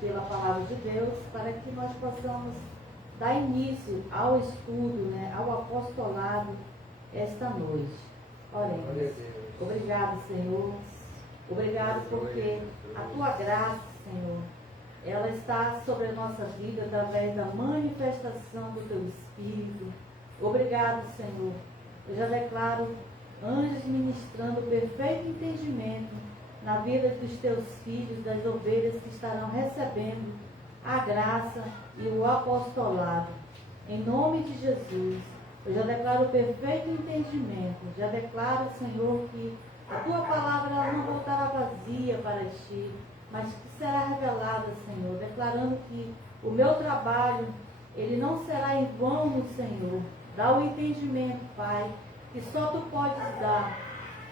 pela palavra de Deus, para que nós possamos dar início ao estudo, né, ao apostolado esta noite. Oremos. Obrigado, Senhor. Obrigado porque a tua graça, Senhor, ela está sobre a nossa vida através da manifestação do teu Espírito. Obrigado, Senhor. Eu já declaro anjos ministrando perfeito entendimento na vida dos teus filhos, das ovelhas que estarão recebendo a graça e o apostolado. Em nome de Jesus, eu já declaro perfeito entendimento. Já declaro, Senhor, que a tua palavra ela não voltará vazia para ti, mas que será revelada, Senhor, declarando que o meu trabalho, ele não será em vão, Senhor. Dá o entendimento, Pai, que só tu podes dar.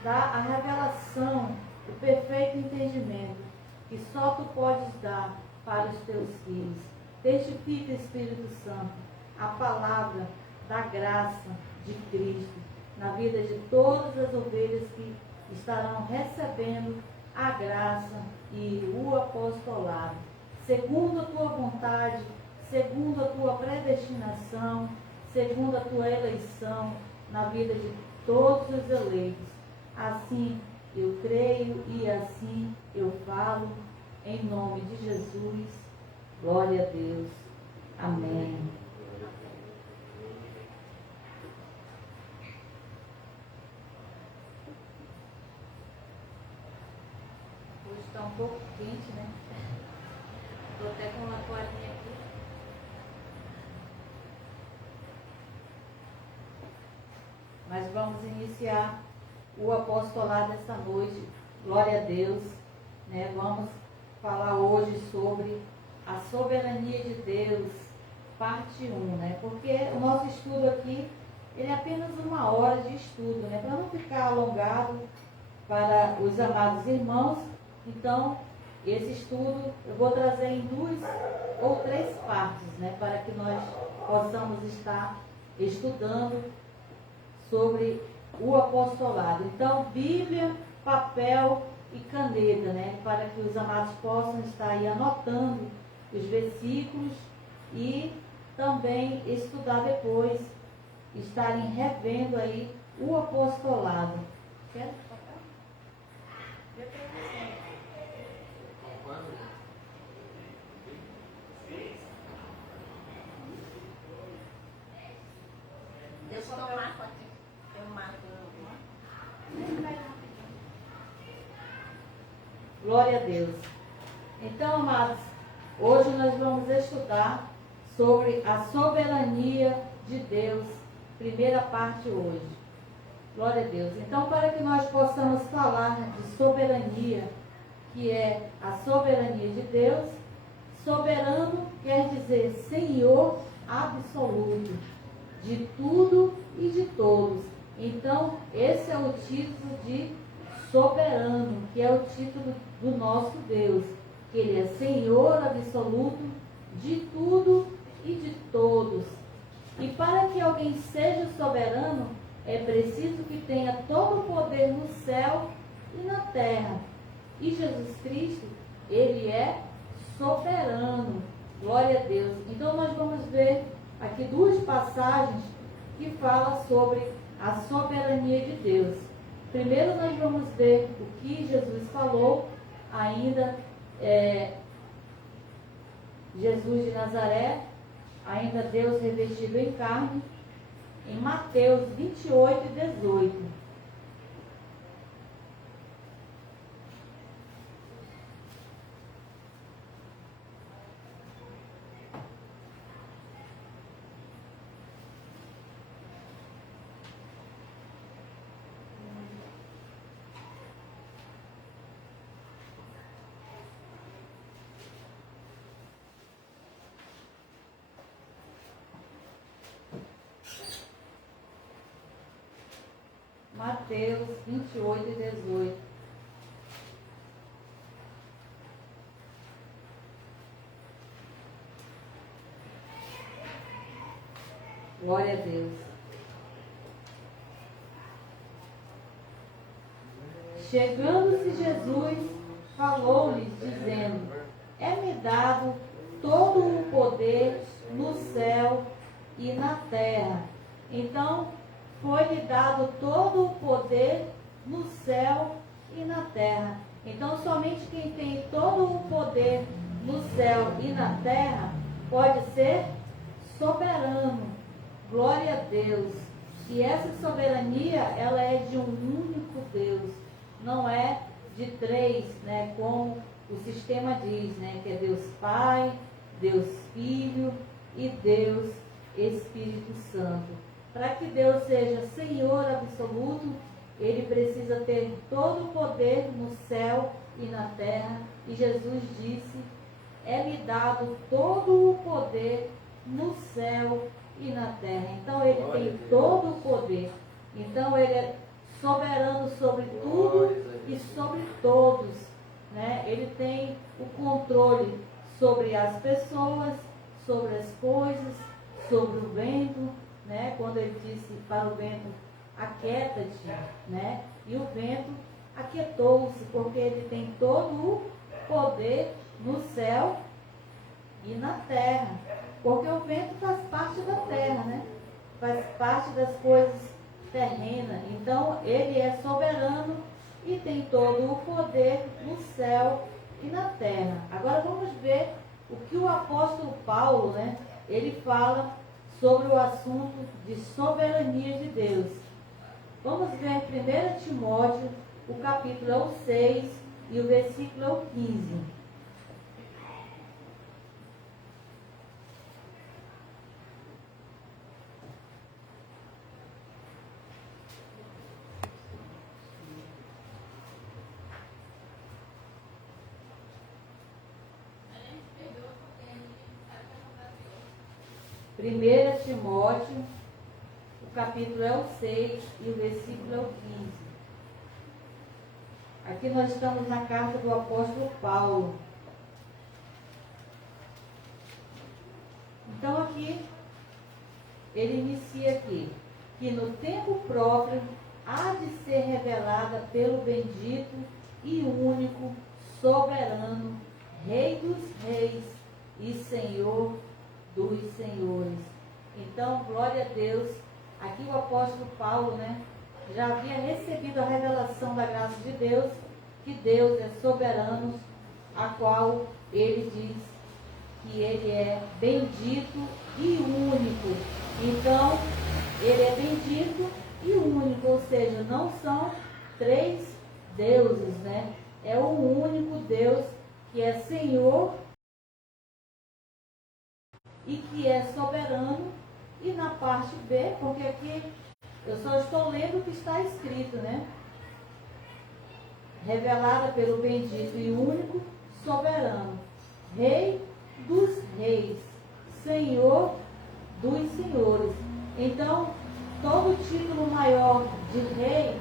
Dá a revelação, o perfeito entendimento, que só tu podes dar para os teus filhos. Testifica, Espírito Santo, a palavra da graça de Cristo na vida de todas as ovelhas que estarão recebendo a graça e o apostolado, segundo a tua vontade, segundo a tua predestinação, segundo a tua eleição na vida de todos os eleitos. Assim eu creio e assim eu falo, em nome de Jesus. Glória a Deus. Amém. Hoje está um pouco quente, né? Estou até com uma toalhinha aqui. Mas vamos iniciar o apostolado esta noite. Glória a Deus. Né? Vamos falar hoje sobre a soberania de Deus, parte 1, né? Porque o nosso estudo aqui, ele é apenas 1 hora de estudo, né? Para não ficar alongado para os amados irmãos. Então, esse estudo eu vou trazer em 2 ou 3 partes, né? Para que nós possamos estar estudando sobre o apostolado. Então, Bíblia, papel e caneta, né? Para que os amados possam estar aí anotando os versículos e também estudar depois, estarem revendo aí o apostolado. Quer papel? Deixa eu marco aqui. Eu marco. Glória a Deus. Então, amados, hoje nós vamos estudar sobre a soberania de Deus, primeira parte hoje. Glória a Deus. Então, para que nós possamos falar de soberania, que é a soberania de Deus, soberano quer dizer Senhor absoluto, de tudo e de todos. Então, esse é o título de soberano, que é o título do nosso Deus, que Ele é Senhor absoluto de tudo e de todos. E para que alguém seja soberano, é preciso que tenha todo o poder no céu e na terra. E Jesus Cristo, Ele é soberano. Glória a Deus. Então nós vamos ver aqui 2 passagens que falam sobre a soberania de Deus. Primeiro nós vamos ver o que Jesus falou, ainda Jesus de Nazaré, ainda Deus revestido em carne, em Mateus 28 e 18. Mateus 28 e 18. Glória a Deus. Chegando-se Jesus, falou-lhes, dizendo: é-me dado Então, foi-lhe dado todo o poder no céu e na terra. Então, somente quem tem todo o poder no céu e na terra pode ser soberano. Glória a Deus. E essa soberania, ela é de um único Deus. Não é de três, né, como o sistema diz, né, que é Deus Pai, Deus Filho e Deus Espírito Santo. Para que Deus seja Senhor absoluto, Ele precisa ter todo o poder no céu e na terra. E Jesus disse: é-me dado todo o poder no céu e na terra. Então Ele tem todo o poder. Então Ele é soberano sobre tudo e sobre todos, né? Ele tem o controle sobre as pessoas, sobre as coisas, sobre o vento, né? Quando Ele disse para o vento: aquieta-te, né? E o vento aquietou-se, porque Ele tem todo o poder no céu e na terra. Porque o vento faz parte da terra, né? Faz parte das coisas terrenas. Então, Ele é soberano e tem todo o poder no céu e na terra. Agora vamos ver o que o apóstolo Paulo, né? Ele fala sobre o assunto de soberania de Deus. Vamos ver 1 Timóteo, o capítulo é o 6 e o versículo é o 15. Primeira Timóteo, o capítulo é o 6 e o versículo é o 15. Aqui nós estamos na carta do apóstolo Paulo. Então aqui, ele inicia aqui, que no tempo próprio há de ser revelada pelo bendito e único, soberano, Rei dos reis e Senhor dos senhores. Então, glória a Deus. Aqui o apóstolo Paulo, né, já havia recebido a revelação da graça de Deus, que Deus é soberano, a qual ele diz que ele é bendito e único. Então, ele é bendito e único, ou seja, não são três deuses, né? É um único Deus que é Senhor e que é soberano. E na parte B, porque aqui eu só estou lendo o que está escrito, né? Revelada pelo bendito e único, soberano, Rei dos reis, Senhor dos senhores. Então, todo título maior de rei,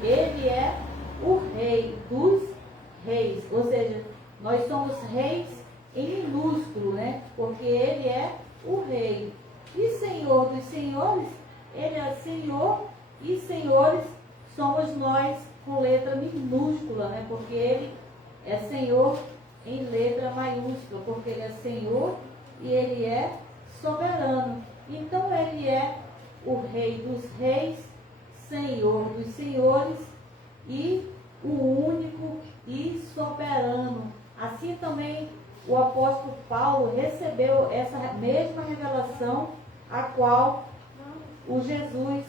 ele é o Rei dos reis. Ou seja, nós somos reis em minúsculo, né? Porque ele é o rei. E Senhor dos senhores, ele é Senhor, e senhores somos nós com letra minúscula, né? Porque ele é Senhor em letra maiúscula, porque ele é Senhor e ele é soberano. Então ele é o Rei dos reis, Senhor dos senhores e o único e soberano. Assim também o apóstolo Paulo recebeu essa mesma revelação a qual o Jesus,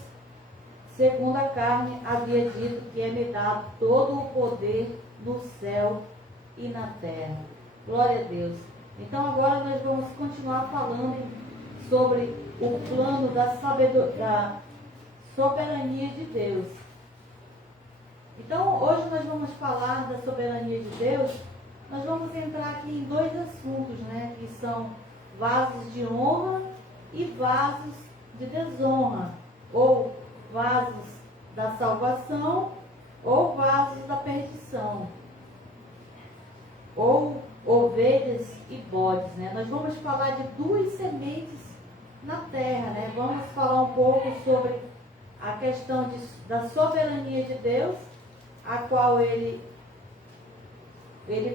segundo a carne, havia dito que é-me dado todo o poder no céu e na terra. Glória a Deus. Então agora nós vamos continuar falando sobre o plano da soberania de Deus. Então hoje nós vamos falar da soberania de Deus. Nós vamos entrar aqui em dois assuntos, né, que são vasos de honra e vasos de desonra, ou vasos da salvação, ou vasos da perdição, ou ovelhas e bodes, né? Nós vamos falar de duas sementes na terra, né? Vamos falar um pouco sobre a questão da soberania de Deus, a qual ele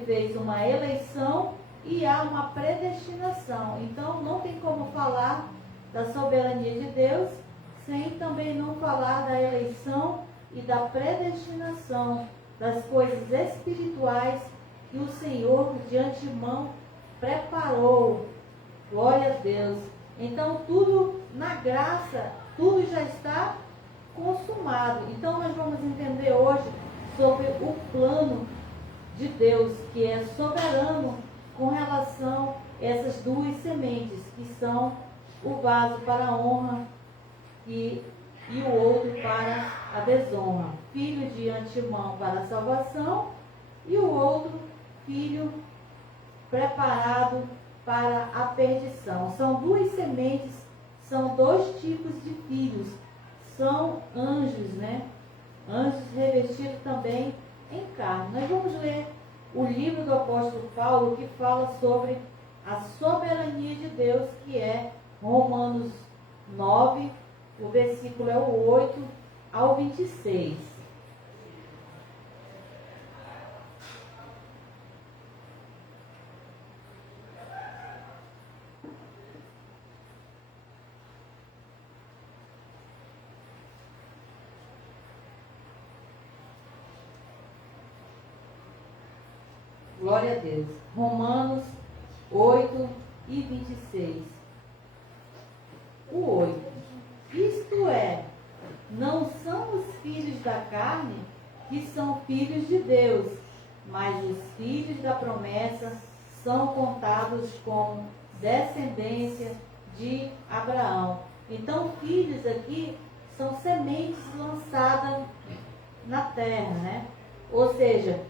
fez uma eleição e há uma predestinação. Então não tem como falar da soberania de Deus sem também não falar da eleição e da predestinação das coisas espirituais que o Senhor de antemão preparou. Glória a Deus. Então tudo na graça, tudo já está consumado. Então nós vamos entender hoje sobre o plano de Deus, que é soberano com relação a essas duas sementes, que são o vaso para a honra e o outro para a desonra. Filho de antemão para a salvação e o outro filho preparado para a perdição. São duas sementes, são dois tipos de filhos. São anjos, né? Anjos revestidos também em carne. Nós vamos ler o livro do apóstolo Paulo, que fala sobre a soberania de Deus, que é Romanos 9, o versículo é o 8 ao 26. Glória a Deus. Romanos 8 e 26. O 8. Isto é, não são os filhos da carne que são filhos de Deus, mas os filhos da promessa são contados como descendência de Abraão. Então, filhos aqui são sementes lançadas na terra, né? Ou seja,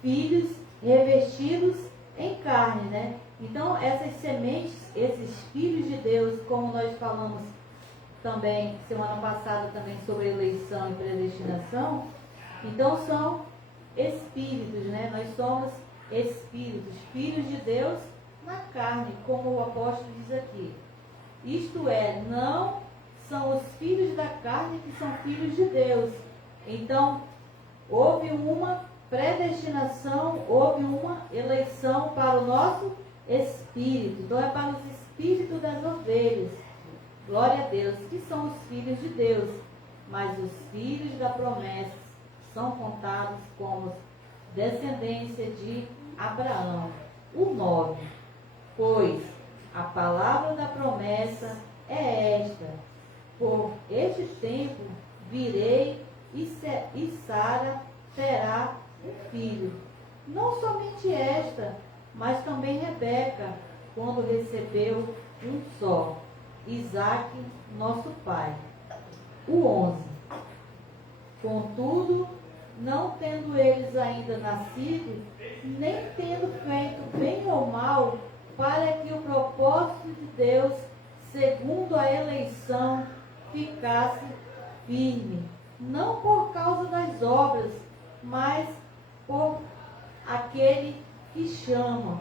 filhos revestidos em carne, né? Então, essas sementes, esses filhos de Deus, como nós falamos também, semana passada, também sobre eleição e predestinação, então são espíritos, né? Nós somos espíritos, filhos de Deus na carne, como o apóstolo diz aqui. Isto é, não são os filhos da carne que são filhos de Deus. Então, houve uma predestinação, houve uma eleição para o nosso espírito. Então é para os espíritos das ovelhas. Glória a Deus, que são os filhos de Deus. Mas os filhos da promessa são contados como descendência de Abraão. O 9. Pois a palavra da promessa é esta: por este tempo virei e Sara terá um filho. Não somente esta, mas também Rebeca, quando recebeu um só, Isaque, nosso pai. O 11. Contudo, não tendo eles ainda nascido, nem tendo feito bem ou mal, para que o propósito de Deus, segundo a eleição, ficasse firme, não por causa das obras, mas por aquele que chama.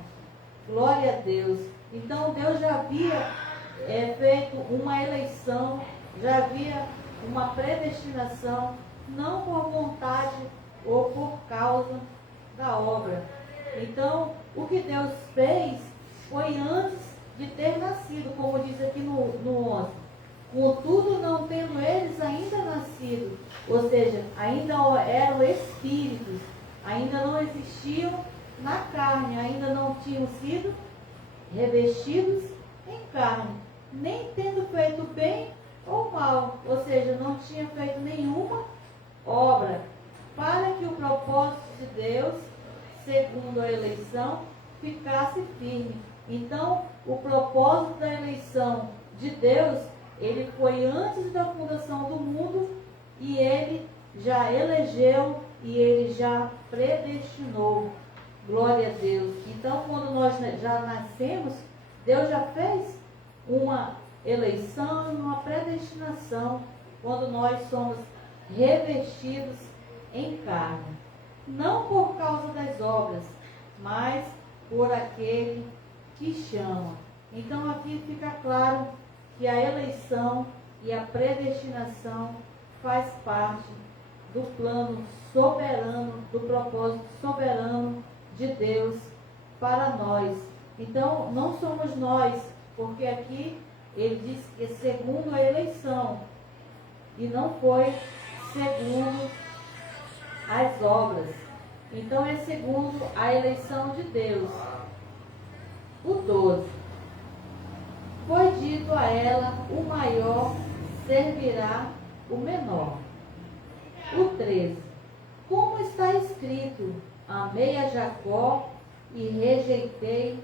Glória a Deus. Então Deus já havia feito uma eleição, já havia uma predestinação, não por vontade ou por causa da obra. Então, o que Deus fez foi antes de ter nascido, como diz aqui no 11. Contudo, não tendo eles ainda nascido, ou seja, ainda eram espíritos, ainda não existiam na carne, ainda não tinham sido revestidos em carne, nem tendo feito bem ou mal, ou seja, não tinha feito nenhuma obra, para que o propósito de Deus, segundo a eleição, ficasse firme. Então, o propósito da eleição de Deus, ele foi antes da fundação do mundo, e ele já elegeu e ele já predestinou. Glória a Deus. Então, quando nós já nascemos, Deus já fez uma eleição e uma predestinação, quando nós somos revestidos em carne. Não por causa das obras, mas por aquele que chama. Então, aqui fica claro que a eleição e a predestinação faz parte do plano soberano, do propósito soberano de Deus para nós. Então, não somos nós, porque aqui ele diz que segundo a eleição. e não foi segundo as obras. Então é segundo a eleição de Deus. O 12. Foi dito a ela, o maior servirá o menor. O 13. Como está escrito, amei a Jacó e rejeitei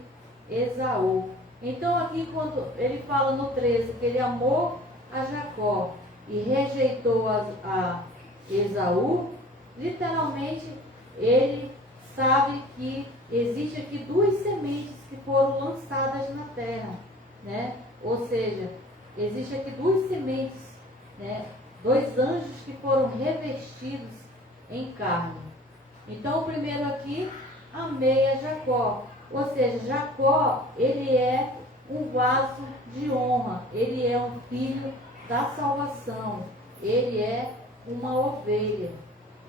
Esaú. Então aqui quando ele fala no 13 que ele amou a Jacó e rejeitou a Esaú, literalmente ele sabe que existe aqui duas sementes que foram lançadas na terra, né? Ou seja, existe aqui duas sementes, né? Dois anjos que foram revestidos em carne. Então o primeiro aqui, amei a Jacó. Ou seja, Jacó, ele é um vaso de honra, ele é um filho da salvação, ele é uma ovelha.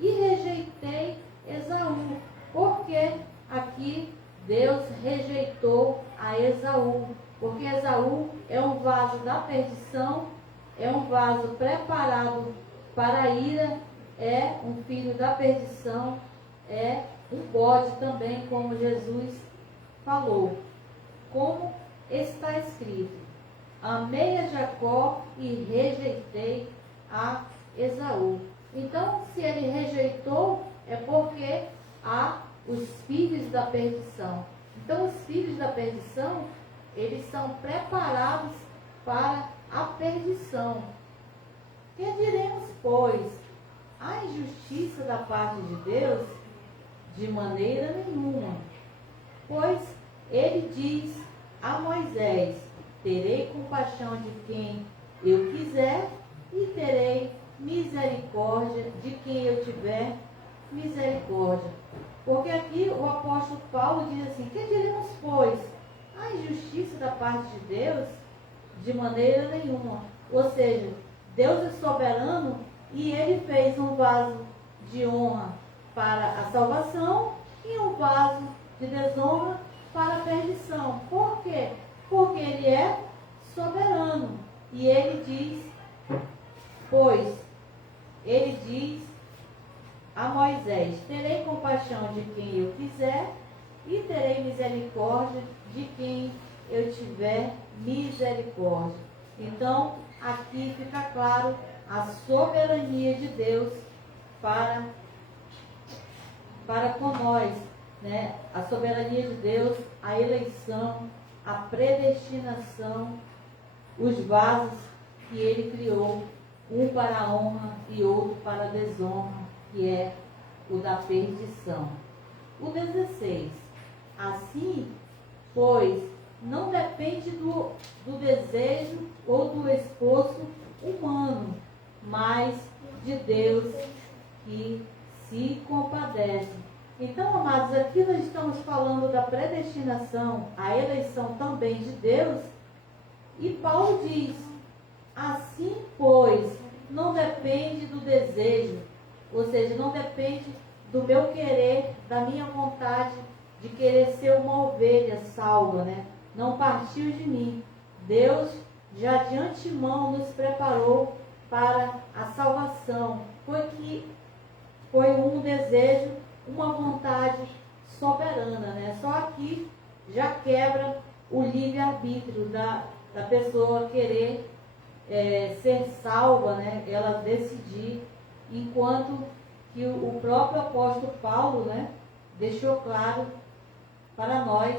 E rejeitei Esaú, porque aqui Deus rejeitou a Esaú, porque Esaú é um vaso da perdição, é um vaso preparado para a ira, é um filho da perdição, é um bode também, como Jesus falou. Como está escrito, amei a Jacó e rejeitei a Esaú. Então, se ele rejeitou, é porque há os filhos da perdição. Então, os filhos da perdição, eles são preparados para a perdição. Que diremos, pois? A injustiça da parte de Deus? De maneira nenhuma. Pois ele diz a Moisés, terei compaixão de quem eu quiser e terei misericórdia de quem eu tiver misericórdia. Porque aqui o apóstolo Paulo diz assim, que diremos, pois? A injustiça da parte de Deus? De maneira nenhuma. Ou seja, Deus é soberano e ele fez um vaso de honra para a salvação e um vaso de desonra para a perdição. Por quê? Porque ele é soberano. E ele diz, pois, ele diz a Moisés, terei compaixão de quem eu quiser e terei misericórdia de quem eu tiver misericórdia. Então, aqui fica claro a soberania de Deus para com nós, né? A soberania de Deus, a eleição, a predestinação, os vasos que ele criou, um para a honra e outro para a desonra, que é o da perdição. O 16. Assim, pois, não depende do desejo ou do esforço humano, mas de Deus que se compadece. Então, amados, aqui nós estamos falando da predestinação, a eleição também de Deus, e Paulo diz, assim, pois, não depende do desejo, ou seja, não depende do meu querer, da minha vontade de querer ser uma ovelha salva, né? Não partiu de mim. Deus já de antemão nos preparou para a salvação. Foi um desejo, uma vontade soberana, né? Só aqui já quebra o livre-arbítrio da pessoa querer ser salva, né? Ela decidir, enquanto que o próprio apóstolo Paulo, né, deixou claro para nós,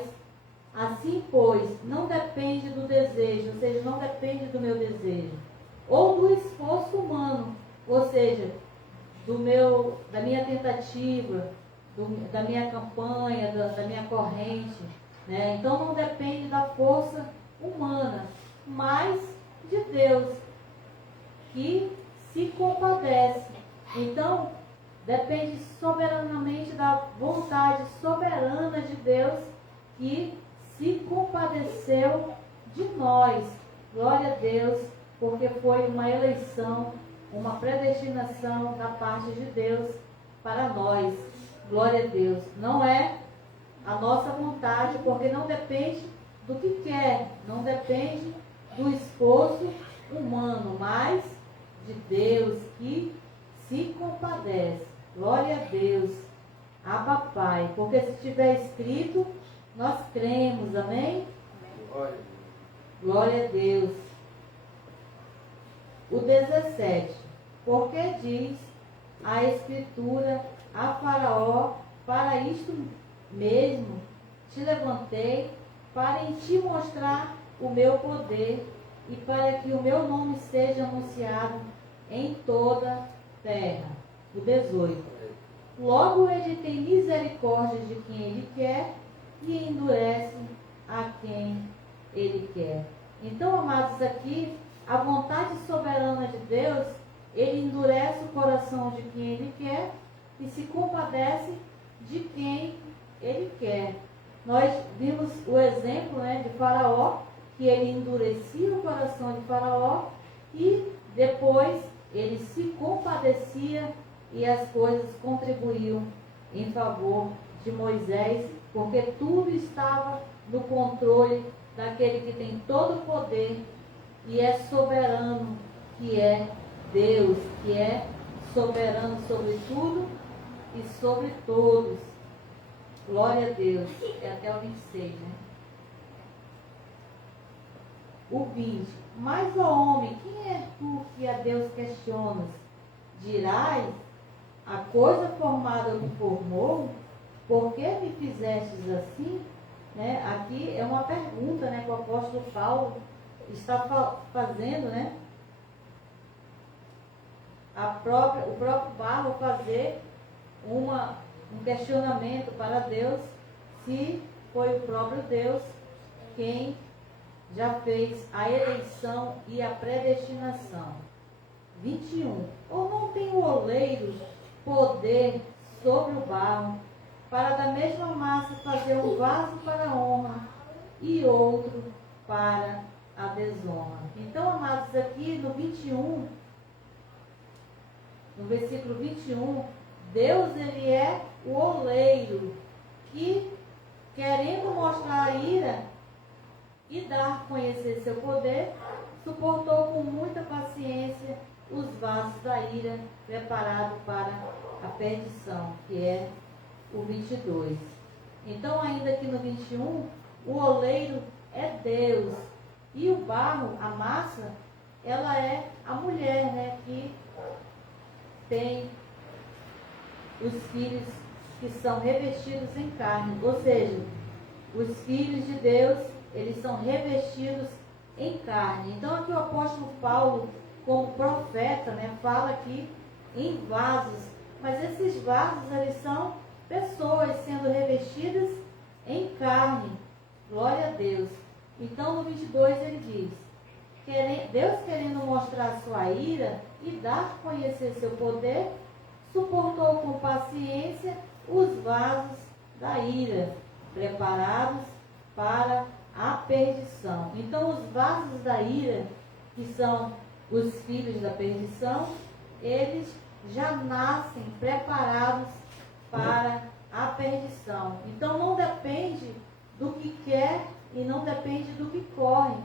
assim pois, não depende do desejo, ou seja, não depende do meu desejo, ou do esforço humano, ou seja, da minha tentativa, da minha campanha, da minha corrente, né? Então não depende da força humana, mas de Deus, que se compadece. Então, depende soberanamente da vontade soberana de Deus, que se compadeceu de nós. Glória a Deus, porque foi uma eleição, uma predestinação da parte de Deus para nós. Glória a Deus. Não é a nossa vontade, porque não depende do que quer, não depende do esforço humano, mas de Deus que se compadece. Glória a Deus. Abba Pai. Porque se estiver escrito, nós cremos. Amém? Glória a Deus. O 17. Porque diz a Escritura a Faraó: para isto mesmo te levantei, para em ti mostrar o meu poder e para que o meu nome seja anunciado em toda a terra. O 18. Logo ele tem misericórdia de quem ele quer e endurece a quem ele quer. Então, amados, aqui, a vontade soberana de Deus, ele endurece o coração de quem ele quer e se compadece de quem ele quer. Nós vimos o exemplo, de Faraó, que ele endurecia o coração de Faraó e depois ele se compadecia e as coisas contribuíam em favor de Moisés, porque tudo estava no controle daquele que tem todo o poder e é soberano, que é Deus, que é soberano sobre tudo e sobre todos. Glória a Deus. É até o 26, O 20. Mas, ó homem, quem é tu que a Deus questionas? Dirás, a coisa formada me formou? Por que me fizestes assim? Aqui é uma pergunta, que o apóstolo Paulo está fazendo, o próprio Barro fazer um questionamento para Deus, se foi o próprio Deus quem já fez a eleição e a predestinação. 21. Ou não tem o oleiro poder sobre o barro, para da mesma massa fazer um vaso para a honra e outro para a desonra? Então, amados, aqui no 21, no versículo 21, Deus, ele é o oleiro que, querendo mostrar a ira e dar a conhecer seu poder, suportou com muita paciência os vasos da ira preparados para a perdição, que é o 22. Então, ainda aqui no 21, o oleiro é Deus e o barro, a massa, ela é a mulher, que tem os filhos que são revestidos em carne, ou seja, os filhos de Deus, eles são revestidos em carne. Então aqui o apóstolo Paulo, como profeta, fala aqui em vasos, mas esses vasos, eles são pessoas sendo revestidas em carne. Glória a Deus. Então no 22 ele diz, Deus querendo mostrar a sua ira e dar a conhecer seu poder, suportou com paciência os vasos da ira, preparados para a perdição. Então, os vasos da ira, que são os filhos da perdição, eles já nascem preparados para a perdição. Então, não depende do que quer e não depende do que corre,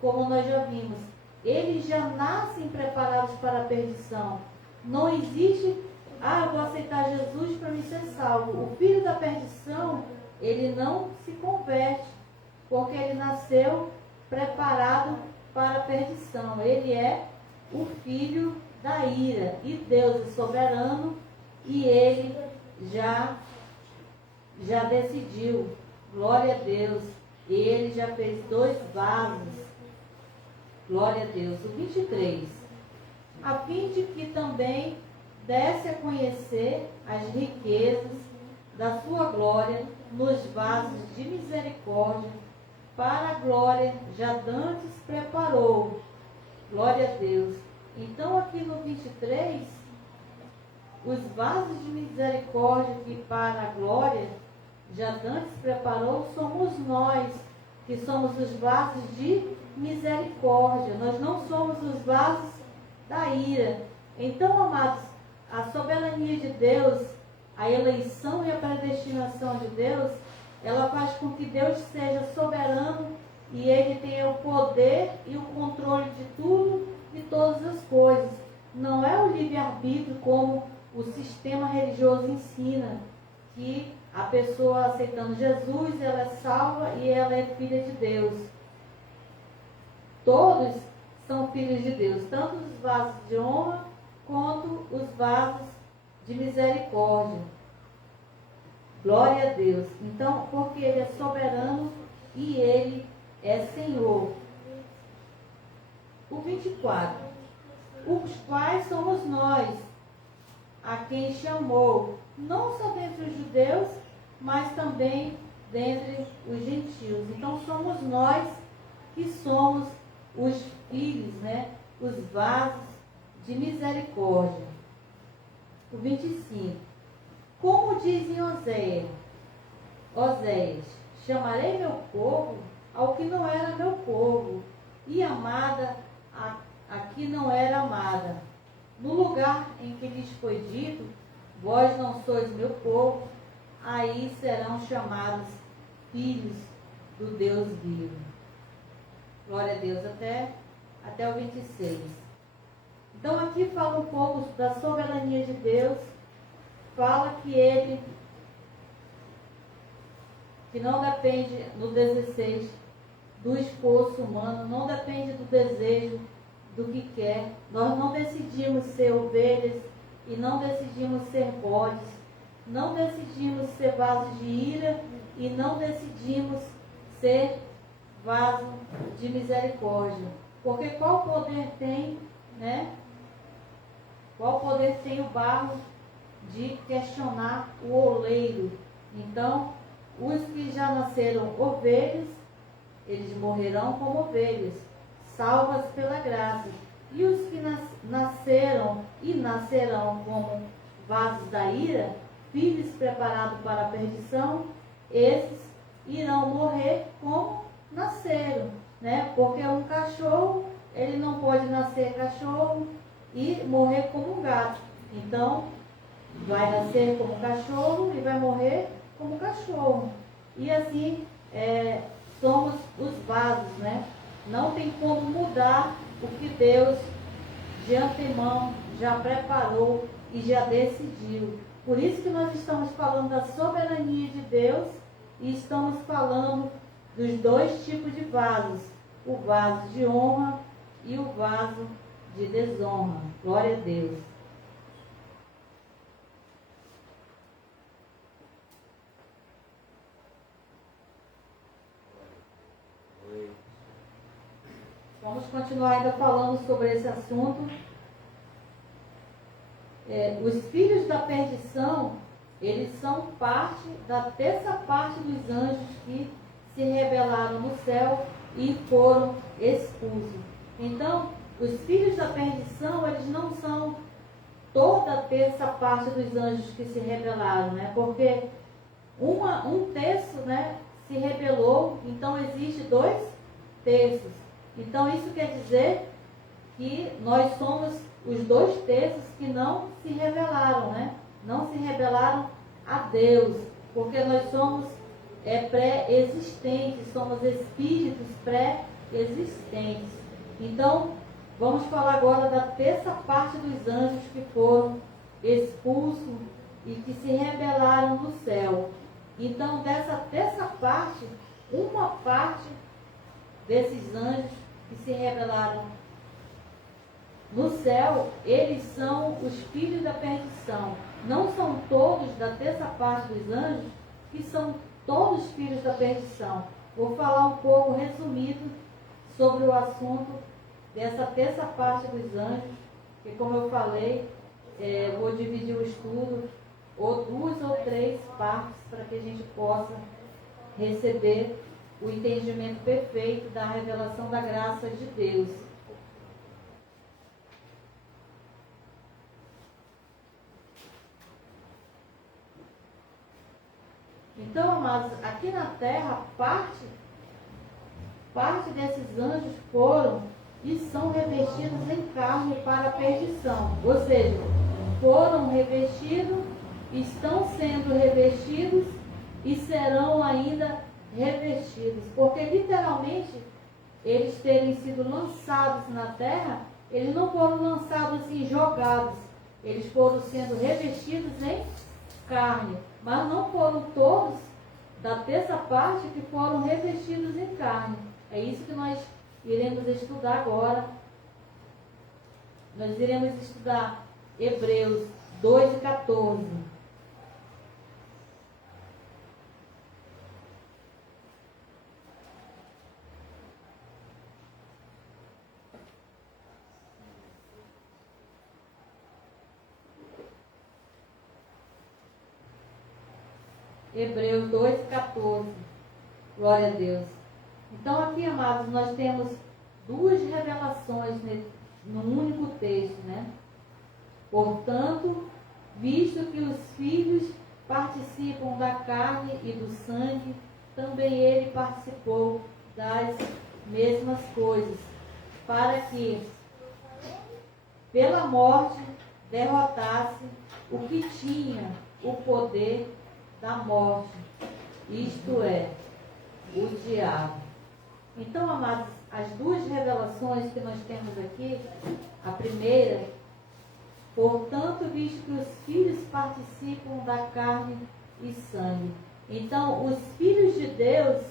como nós já vimos. Eles já nascem preparados para a perdição. Não existe, eu vou aceitar Jesus para me ser salvo. O filho da perdição, ele não se converte, porque ele nasceu preparado para a perdição. Ele é o filho da ira. E Deus é soberano e ele já decidiu. Glória a Deus. Ele já fez 2 vasos. Glória a Deus. O 23. A fim de que também desse a conhecer as riquezas da sua glória nos vasos de misericórdia, para a glória já dantes preparou. Glória a Deus. Então aqui no 23, os vasos de misericórdia que para a glória já dantes preparou, somos nós, que somos os vasos de misericórdia. Nós não somos os vasos da ira. Então, amados, a soberania de Deus, a eleição e a predestinação de Deus, ela faz com que Deus seja soberano e Ele tenha o poder e o controle de tudo e todas as coisas. pessoa aceitando Jesus, ela é salva e ela é filha de Deus. Todos são filhos de Deus, tanto os vasos de honra quanto os vasos de misericórdia. Glória a Deus. Então, porque Ele é soberano e Ele é Senhor. O 24. Os quais somos nós, a quem chamou, não só dentre os judeus, mas também dentre os gentios. Então, somos nós que somos os filhos, né? Os vasos de misericórdia. O 25. Como diz em Oséias, chamarei meu povo ao que não era meu povo, e amada a que não era amada. No lugar em que lhes foi dito, vós não sois meu povo, aí serão chamados filhos do Deus vivo. Glória a Deus, até o 26. Então aqui fala um pouco da soberania de Deus, fala que Ele, que não depende, no 16, do esforço humano, não depende do desejo, do que quer. Nós não decidimos ser ovelhas e não decidimos ser bodes, não decidimos ser vasos de ira e não decidimos ser vaso de misericórdia. Porque qual poder tem, né? Qual poder tem o barro de questionar o oleiro? Então, os que já nasceram ovelhas, eles morrerão como ovelhas, salvas pela graça. E os que nasceram e nascerão como vasos da ira, filhos preparados para a perdição, esses irão morrer como nasceram, né? Porque um cachorro, ele não pode nascer cachorro e morrer como um gato. Então, vai nascer como cachorro e vai morrer como cachorro. E assim, somos os vasos, né? Não tem como mudar o que Deus de antemão já preparou e já decidiu. Por isso que nós estamos falando da soberania de Deus e estamos falando dos dois tipos de vasos, o vaso de honra e o vaso de desonra. Glória a Deus. Vamos continuar ainda falando sobre esse assunto. Os filhos da perdição, eles são parte da terça parte dos anjos que se rebelaram no céu e foram expulsos. Então, os filhos da perdição, eles não são toda a terça parte dos anjos que se rebelaram, né? Porque um terço, né, se rebelou, então existe 2/3. Então isso quer dizer que nós somos os 2/3 que não se rebelaram, né? Não se rebelaram a Deus, porque nós somos pré-existentes, somos espíritos pré-existentes. Então, vamos falar agora da terça parte dos anjos que foram expulsos e que se rebelaram no céu. Então, dessa terça parte, uma parte desses anjos que se rebelaram no céu, eles são os filhos da perdição. Não são todos da terça parte dos anjos que são todos filhos da perdição. Vou falar um pouco resumido sobre o assunto dessa terça parte dos anjos, que, como eu falei, vou dividir o estudo ou 2 ou 3 partes para que a gente possa receber o entendimento perfeito da revelação da graça de Deus. Então, amados, aqui na terra, parte desses anjos foram e são revestidos em carne para a perdição. Ou seja, foram revestidos, estão sendo revestidos e serão ainda revestidos. Porque literalmente, eles terem sido lançados na terra, eles não foram lançados assim, jogados. Eles foram sendo revestidos em carne. mas não foram todos da terça parte que foram revestidos em carne. É isso que nós iremos estudar agora. Nós iremos estudar Hebreus 2:14. Hebreus 2:14. Glória a Deus. Então aqui, amados, nós temos duas revelações num único texto, né? Portanto, visto que os filhos participam da carne e do sangue, também ele participou das mesmas coisas, para que, pela morte, derrotasse o que tinha o poder da morte, isto é, o diabo. Então, amados, as duas revelações que nós temos aqui, a primeira, portanto, visto que os filhos participam da carne e sangue. Então, os filhos de Deus,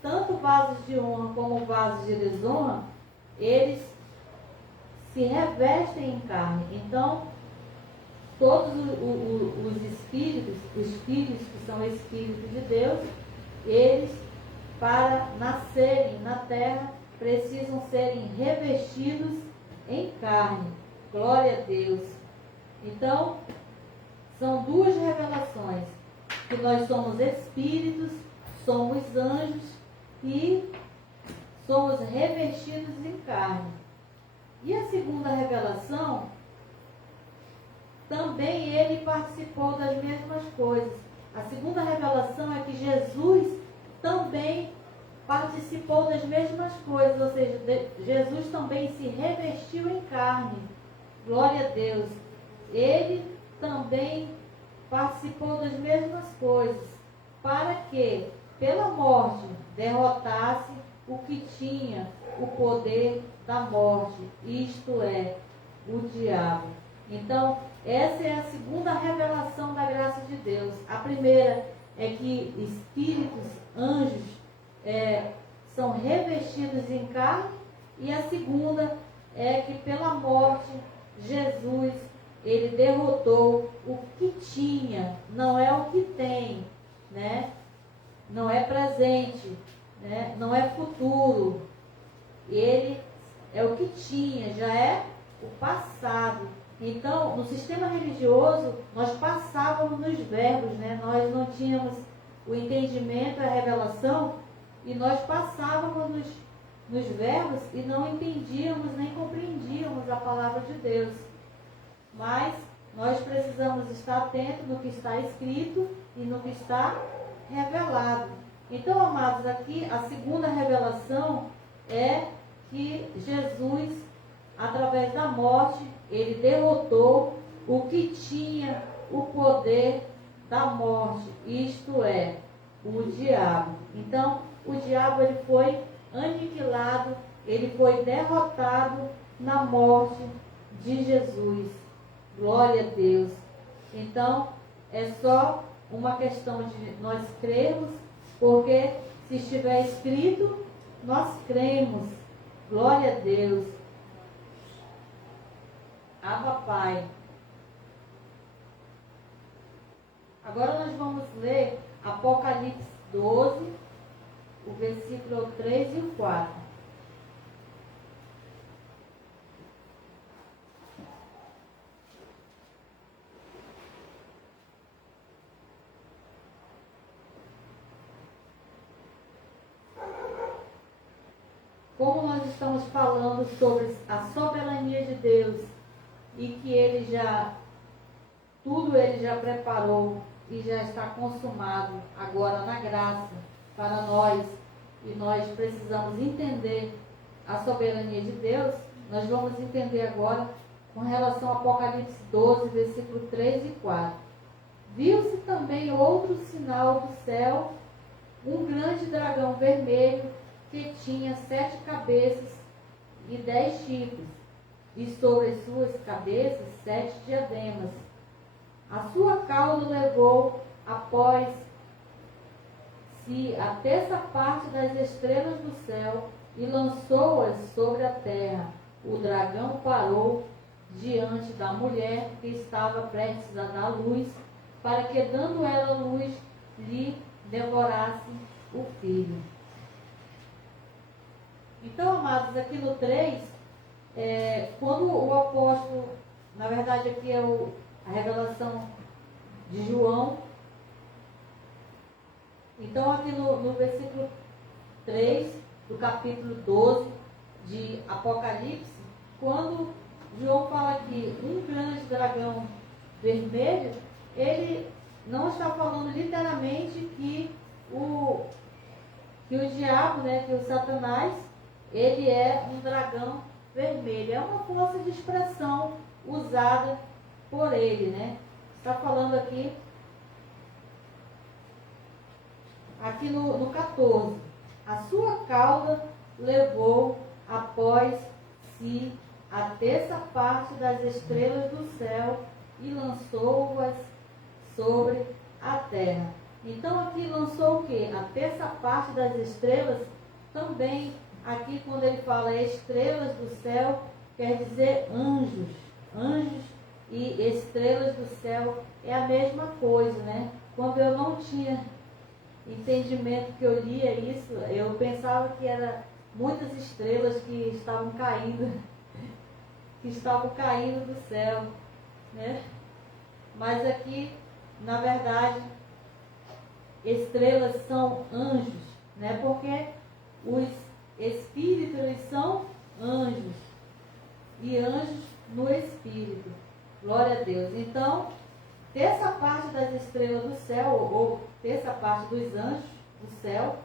tanto vasos de honra como vasos de desonra, eles se revestem em carne. Então, todos os espíritos, os filhos que são espíritos de Deus, eles, para nascerem na terra, precisam serem revestidos em carne. Glória a Deus. Então, são duas revelações, que nós somos espíritos, somos anjos e somos revestidos em carne. E a segunda revelação, também ele participou das mesmas coisas. A segunda revelação é que Jesus também participou das mesmas coisas, ou seja, Jesus também se revestiu em carne. Glória a Deus. Ele também participou das mesmas coisas, para que, pela morte, derrotasse o que tinha o poder da morte, isto é, o diabo. Então, essa é a segunda revelação da graça de Deus. A primeira é que espíritos, anjos, são revestidos em carne, e a segunda é que pela morte, Jesus, ele derrotou o que tinha, não é o que tem, né? Não é presente, né? Não é futuro. Ele é o que tinha, já é o passado. Então, no sistema religioso, nós passávamos nos verbos, né? Nós não tínhamos o entendimento, a revelação, e nós passávamos nos verbos e não entendíamos nem compreendíamos a palavra de Deus. Mas nós precisamos estar atentos no que está escrito e no que está revelado. Então, amados, aqui a segunda revelação é que Jesus, através da morte, ele derrotou o que tinha o poder da morte, isto é, o diabo. Então, o diabo, ele foi aniquilado, ele foi derrotado na morte de Jesus. Glória a Deus. Então, é só uma questão de nós crermos, porque se estiver escrito, nós cremos. Glória a Deus. Abba, Pai. Agora nós vamos ler Apocalipse 12, o versículo 3 e o 4. Como nós estamos falando sobre a soberania de Deus e que ele tudo ele já preparou e já está consumado agora na graça para nós, e nós precisamos entender a soberania de Deus, nós vamos entender agora com relação a Apocalipse 12, versículo 3 e 4. Viu-se também outro sinal do céu, um grande dragão vermelho, que tinha 7 cabeças e 10 chifres, e sobre suas cabeças 7 diademas. A sua cauda levou após si a terça parte das estrelas do céu e lançou-as sobre a terra. O dragão parou diante da mulher que estava prestes a dar luz, para que, dando ela luz, lhe devorasse o filho. Então, amados, aqui no 3, quando o apóstolo, na verdade aqui é a revelação de João. Então, aqui no versículo 3 do capítulo 12 de Apocalipse, quando João fala que um grande dragão vermelho, ele não está falando literalmente que o diabo, né, que o Satanás, ele é um dragão vermelho. É uma força de expressão usada por ele, né? Está falando aqui no 14. A sua cauda levou após si a terça parte das estrelas do céu e lançou-as sobre a terra. Então aqui lançou o quê? A terça parte das estrelas. Também aqui quando ele fala estrelas do céu, quer dizer anjos. Anjos e estrelas do céu é a mesma coisa, né? Quando eu não tinha entendimento que eu lia isso, eu pensava que era muitas estrelas que estavam caindo do céu, né? Mas aqui, na verdade, estrelas são anjos, né? Porque os espíritos, eles são anjos, e anjos no espírito. Glória a Deus. Então, terça parte das estrelas do céu, ou terça parte dos anjos do céu,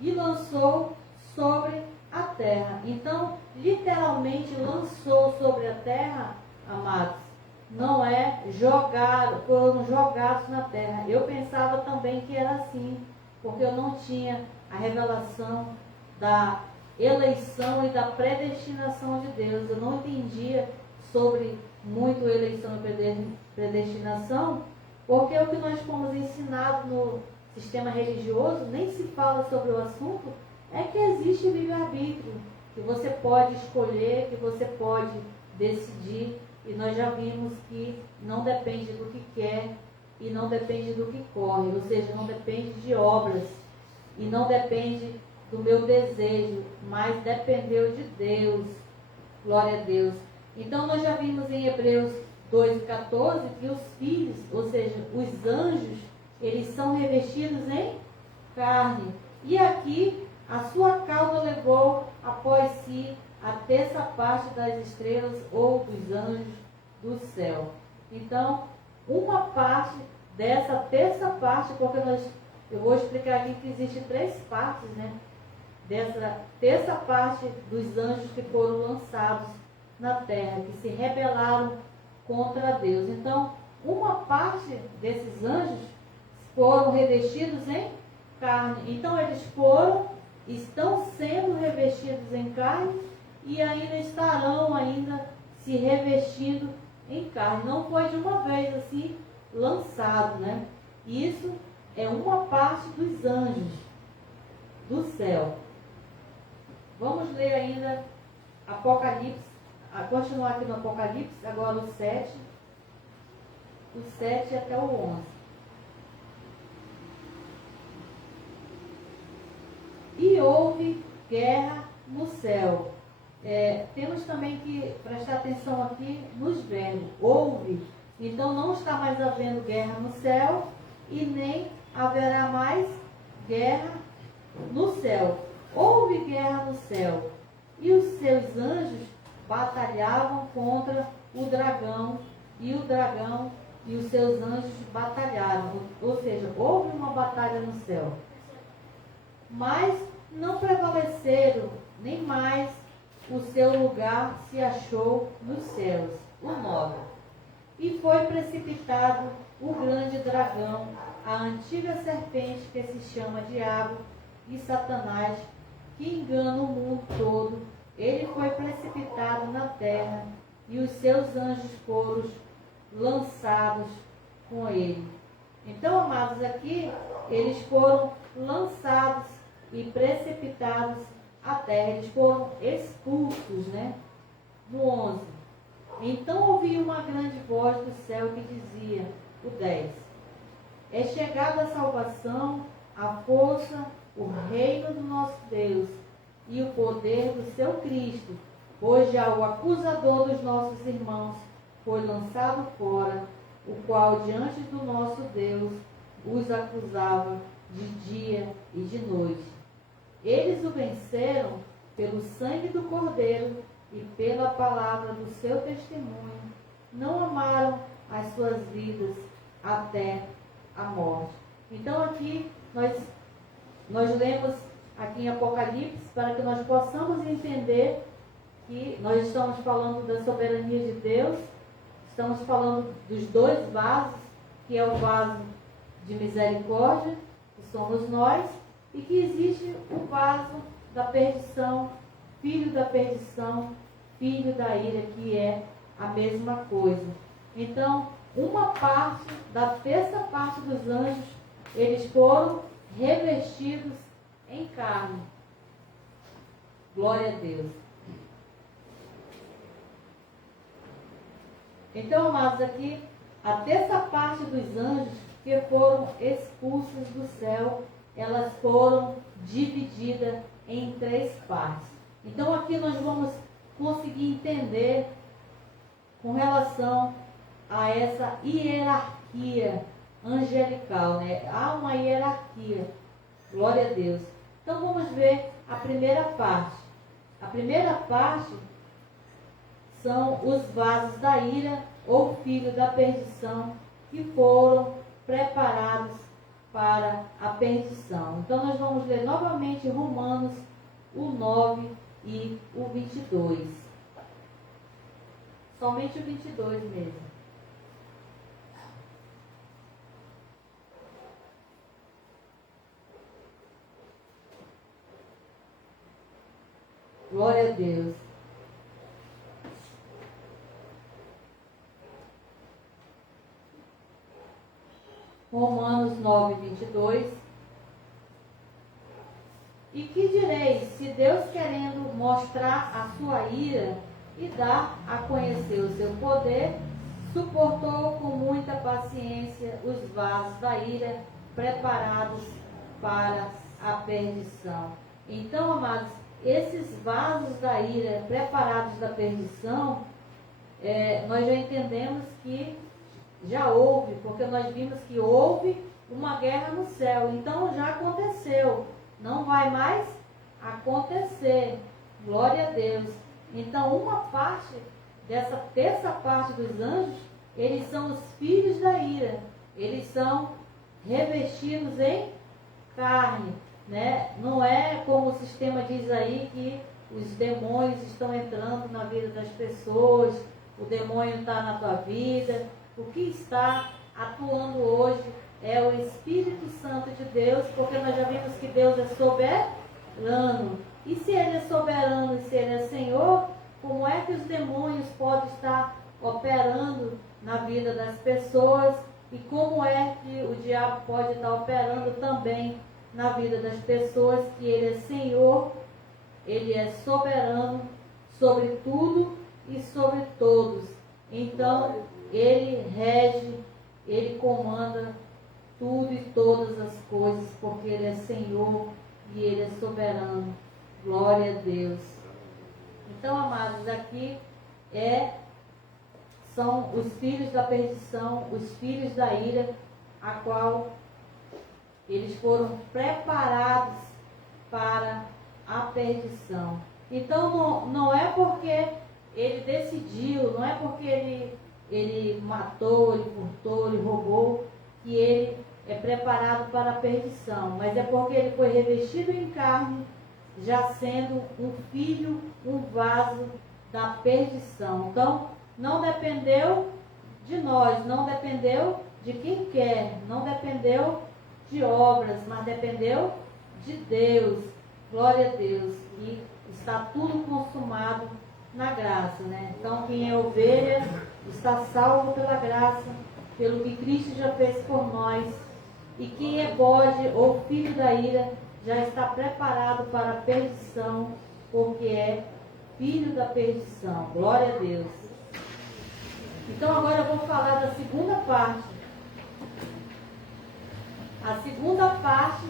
e lançou sobre a terra. Então, literalmente lançou sobre a terra, amados, não é foram jogados na terra. Eu pensava também que era assim, porque eu não tinha a revelação da eleição e da predestinação de Deus. Eu não entendia sobre muito eleição e predestinação, porque o que nós fomos ensinados no sistema religioso, nem se fala sobre o assunto, é que existe livre-arbítrio, que você pode escolher, que você pode decidir, e nós já vimos que não depende do que quer e não depende do que corre, ou seja, não depende de obras e não depende do meu desejo, mas dependeu de Deus. Glória a Deus. Então nós já vimos em Hebreus 2:14 que os filhos, ou seja, os anjos, eles são revestidos em carne. E aqui a sua cauda levou após si a terça parte das estrelas ou dos anjos do céu. Então, uma parte dessa terça parte, porque eu vou explicar aqui que existem 3 partes, né? Dessa terça parte dos anjos que foram lançados na terra, que se rebelaram contra Deus. Então, uma parte desses anjos foram revestidos em carne. Então, estão sendo revestidos em carne e ainda estarão se revestindo em carne. Não foi de uma vez assim lançado, né? Isso é uma parte dos anjos do céu. Vamos ler ainda Apocalipse, continuar aqui no Apocalipse, agora o 7 até o 11. E houve guerra no céu. Temos também que prestar atenção aqui nos verbos. Houve. Então não está mais havendo guerra no céu e nem haverá mais guerra no céu. Houve guerra no céu e os seus anjos batalhavam contra o dragão e o dragão e os seus anjos batalharam. Ou seja, houve uma batalha no céu. Mas não prevaleceram, nem mais o seu lugar se achou nos céus. O 9. E foi precipitado o grande dragão, a antiga serpente que se chama Diabo e Satanás, que engana o mundo todo. Ele foi precipitado na terra e os seus anjos foram lançados com ele. Então, amados, aqui eles foram lançados e precipitados à terra. Eles foram expulsos, né? No 11. Então ouvi uma grande voz do céu que dizia, o 10. É chegada a salvação, a força, o reino do nosso Deus e o poder do seu Cristo, pois já o acusador dos nossos irmãos foi lançado fora, o qual diante do nosso Deus os acusava de dia e de noite. Eles o venceram pelo sangue do Cordeiro e pela palavra do seu testemunho. Não amaram as suas vidas até a morte. Então aqui nós lemos aqui em Apocalipse para que nós possamos entender que nós estamos falando da soberania de Deus, estamos falando dos dois vasos, que é o vaso de misericórdia, que somos nós, e que existe o vaso da perdição, filho da perdição, filho da ira, que é a mesma coisa. Então, uma parte da terça parte dos anjos, eles foram revestidos em carne. Glória a Deus. Então, amados, aqui, a terça parte dos anjos que foram expulsos do céu, elas foram divididas em 3 partes. Então, aqui nós vamos conseguir entender com relação a essa hierarquia angelical, né? Há uma hierarquia. Glória a Deus. Então, vamos ver a primeira parte. A primeira parte são os vasos da ira ou filho da perdição que foram preparados para a perdição. Então nós vamos ler novamente Romanos, o 9 e o 22. Somente o 22 mesmo. Glória a Deus. Romanos 9, 22. E que direis, se Deus, querendo mostrar a sua ira e dar a conhecer o seu poder, suportou com muita paciência os vasos da ira preparados para a perdição. Então, amados, esses vasos da ira preparados da perdição, nós já entendemos que já houve, porque nós vimos que houve uma guerra no céu. Então já aconteceu. Não vai mais acontecer. Glória a Deus. Então uma parte dessa terça parte dos anjos, eles são os filhos da ira. Eles são revestidos em carne, né? Não é como o sistema diz aí que os demônios estão entrando na vida das pessoas, o demônio está na tua vida. O que está atuando hoje é o Espírito Santo de Deus, porque nós já vimos que Deus é soberano. E se Ele é soberano e se Ele é Senhor, como é que os demônios podem estar operando na vida das pessoas? E como é que o diabo pode estar operando também na vida das pessoas? Que Ele é Senhor, Ele é soberano sobre tudo e sobre todos. Então, Ele rege, Ele comanda tudo e todas as coisas, porque Ele é Senhor e Ele é soberano. Glória a Deus. Então, amados, aqui são os filhos da perdição, os filhos da ira, a qual eles foram preparados para a perdição. Então, não é porque ele decidiu, não é porque ele matou, ele furtou, ele roubou, que ele é preparado para a perdição, mas é porque ele foi revestido em carne, já sendo um filho, um vaso da perdição. Então, não dependeu de nós, não dependeu de quem quer, não dependeu de obras, mas dependeu de Deus. Glória a Deus. E está tudo consumado na graça, né? Então, quem é ovelha está salvo pela graça, pelo que Cristo já fez por nós. E quem é bode ou filho da ira já está preparado para a perdição, porque é filho da perdição. Glória a Deus. Então agora eu vou falar da segunda parte. A segunda parte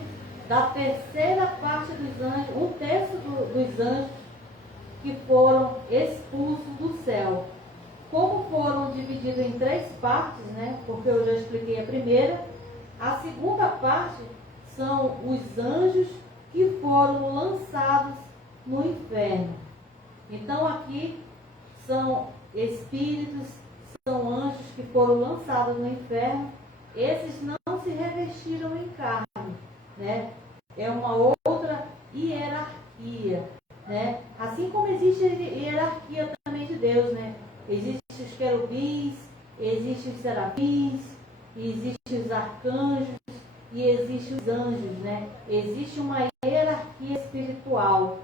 da terceira parte dos anjos, um terço dos anjos que foram expulsos do céu. Como foram divididos em três partes, né? Porque eu já expliquei a primeira. A segunda parte são os anjos que foram lançados no inferno. Então aqui são espíritos, são anjos que foram lançados no inferno. Esses não se revestiram em carne, né? É uma outra hierarquia, né? Assim como existe a hierarquia também de Deus, né? Existem os querubins, existem os serafins, existem os arcanjos e existem os anjos, né? Existe uma hierarquia espiritual.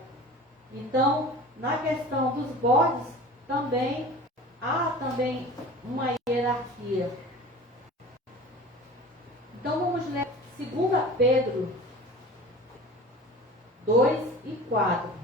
Então, na questão dos bodes, também há também uma hierarquia. Então vamos ler 2 Pedro 2 e 4.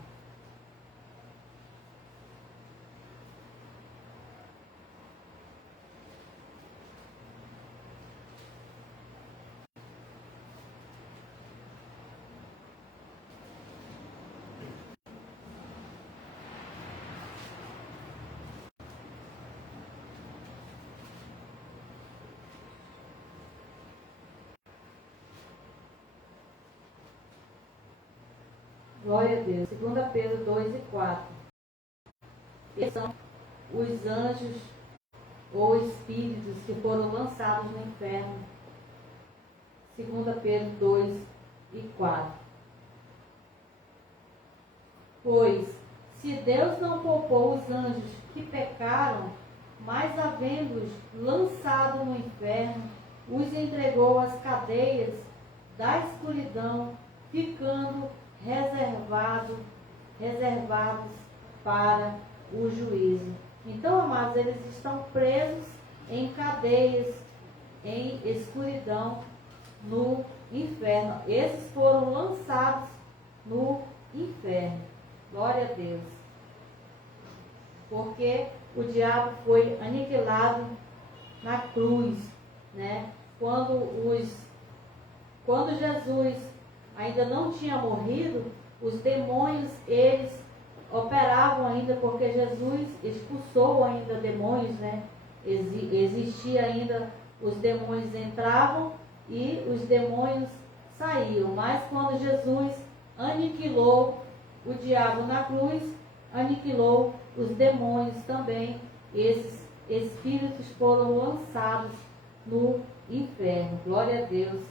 Glória a Deus. 2 Pedro 2 e 4. Esses são os anjos ou espíritos que foram lançados no inferno. 2 Pedro 2 e 4. Pois, se Deus não poupou os anjos que pecaram, mas havendo-os lançado no inferno, os entregou às cadeias da escuridão, ficando reservados para o juízo. Então, amados, eles estão presos em cadeias, em escuridão, no inferno. Esses foram lançados no inferno. Glória a Deus. Porque o diabo foi aniquilado na cruz, né? Quando Jesus ainda não tinha morrido, os demônios, eles operavam ainda, porque Jesus expulsou ainda demônios, né? Existia ainda, os demônios entravam e os demônios saíam. Mas quando Jesus aniquilou o diabo na cruz, aniquilou os demônios também. Esses espíritos foram lançados no inferno. Glória a Deus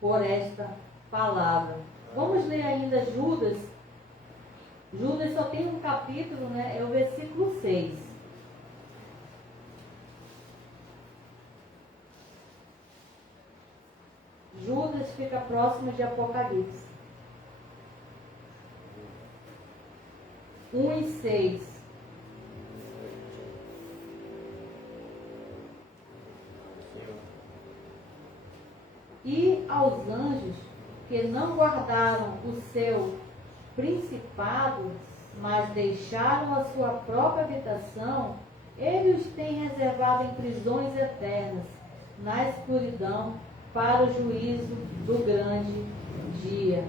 por esta palavra. Vamos ler ainda Judas. Judas só tem um capítulo, né? É o versículo 6. Judas fica próximo de Apocalipse. 1 e 6. E aos anjos que não guardaram o seu principado, mas deixaram a sua própria habitação, ele os tem reservado em prisões eternas, na escuridão, para o juízo do grande dia.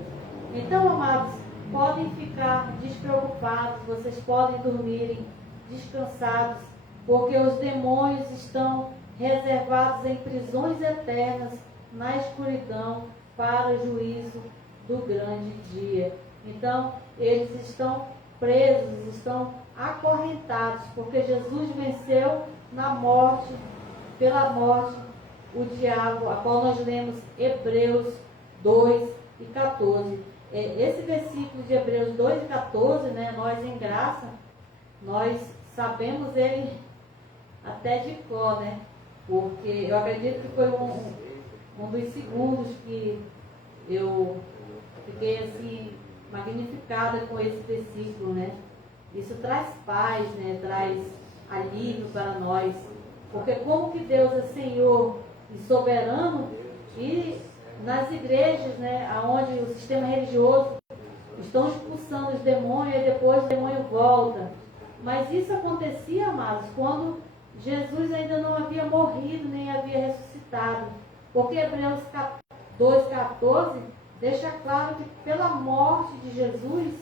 Então, amados, podem ficar despreocupados, vocês podem dormirem descansados, porque os demônios estão reservados em prisões eternas, na escuridão, para o juízo do grande dia. Então, eles estão presos, estão acorrentados, porque Jesus venceu na morte, pela morte, o diabo, a qual nós lemos Hebreus 2 e 14. Esse versículo de Hebreus 2 e 14, né, nós em graça, nós sabemos ele até de cor, né? Porque eu acredito que foi um dos segundos que eu fiquei assim magnificada com esse versículo, né? Isso traz paz, né? Traz alívio para nós. Porque como que Deus é Senhor e soberano, e nas igrejas, né, onde o sistema religioso estão expulsando os demônios e depois o demônio volta. Mas isso acontecia, amados, quando Jesus ainda não havia morrido nem havia ressuscitado. Porque Hebreus 2,14 deixa claro que pela morte de Jesus,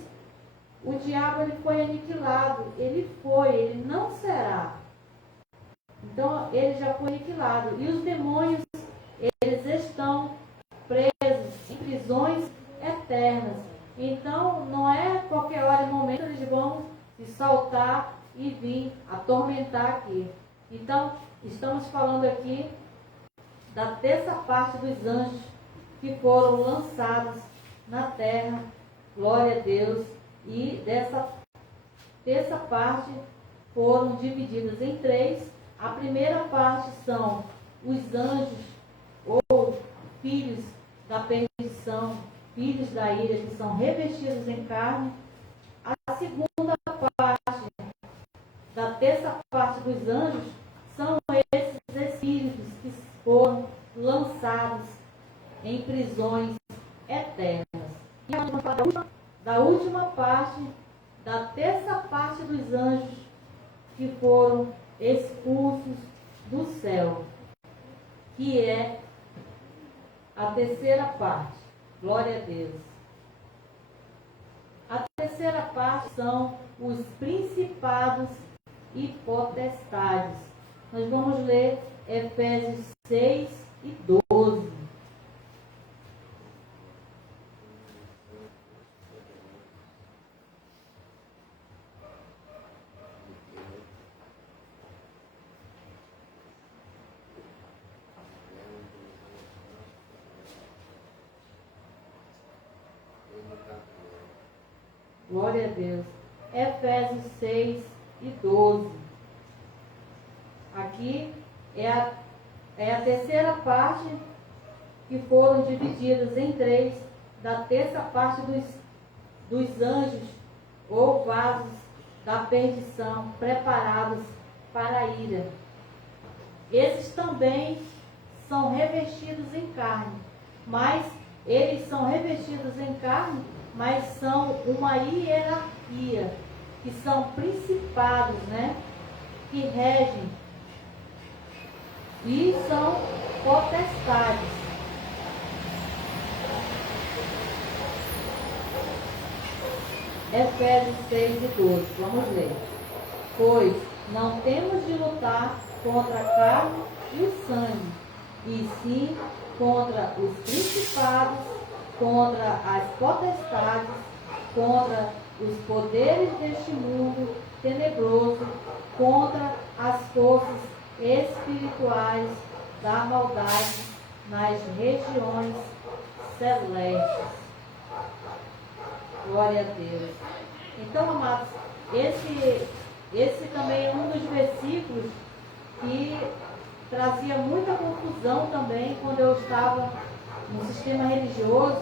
o diabo ele foi aniquilado. Ele não será. Então, ele já foi aniquilado. E os demônios, eles estão presos em prisões eternas. Então, não é qualquer hora e momento eles vão se soltar e vir atormentar aqui. Então, estamos falando aqui da terça parte dos anjos que foram lançados na terra. Glória a Deus. E dessa terça parte foram divididas em três. A primeira parte são os anjos ou filhos da perdição, filhos da ira, que são revestidos em carne. A segunda parte da terça parte dos anjos são esses espíritos que foram lançados em prisões eternas. E vamos falar da última parte, da terça parte dos anjos que foram expulsos do céu, que é a terceira parte. Glória a Deus. A terceira parte são os principados e potestades. Nós vamos ler Efésios 6 e 12. Glória a Deus. Efésios 6 e 12. Aqui é a terceira parte que foram divididas em três, da terça parte dos anjos ou vasos da perdição preparados para a ira. Esses também são revestidos em carne, mas eles são revestidos em carne, mas são uma hierarquia, que são principados, né, que regem, e são potestades. Efésios 6 e 12, vamos ler. Pois não temos de lutar contra a carne e o sangue, e sim contra os principados, contra as potestades, contra os poderes deste mundo tenebroso, contra as forças espirituais da maldade nas regiões celestes. Glória a Deus. Então, amados, esse também é um dos versículos que trazia muita confusão também quando eu estava no sistema religioso.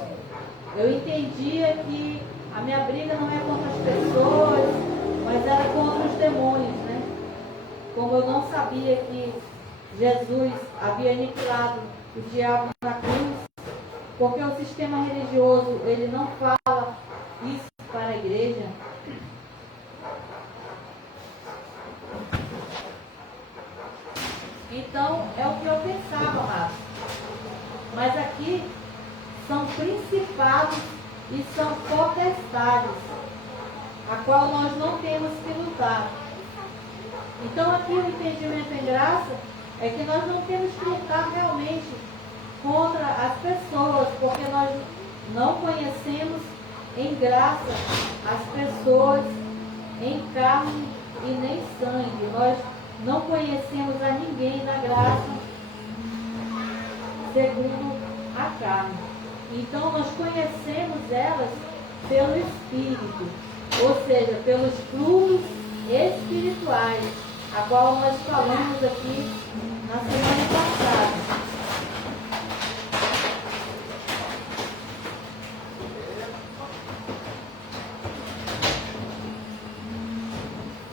Eu entendia que a minha briga não é contra as pessoas, mas era contra os demônios, né? Como eu não sabia que Jesus havia aniquilado o diabo na cruz, porque o sistema religioso, ele não fala isso para a igreja. Então, é o que eu pensava, amado. Mas aqui são principados e são potestades, a qual nós não temos que lutar. Então, aqui o entendimento em graça é que nós não temos que lutar realmente contra as pessoas, porque nós não conhecemos em graça as pessoas em carne e nem sangue. Nós não conhecemos a ninguém na graça segundo a carne. Então nós conhecemos elas pelo Espírito, ou seja, pelos frutos espirituais, a qual nós falamos aqui na semana passada.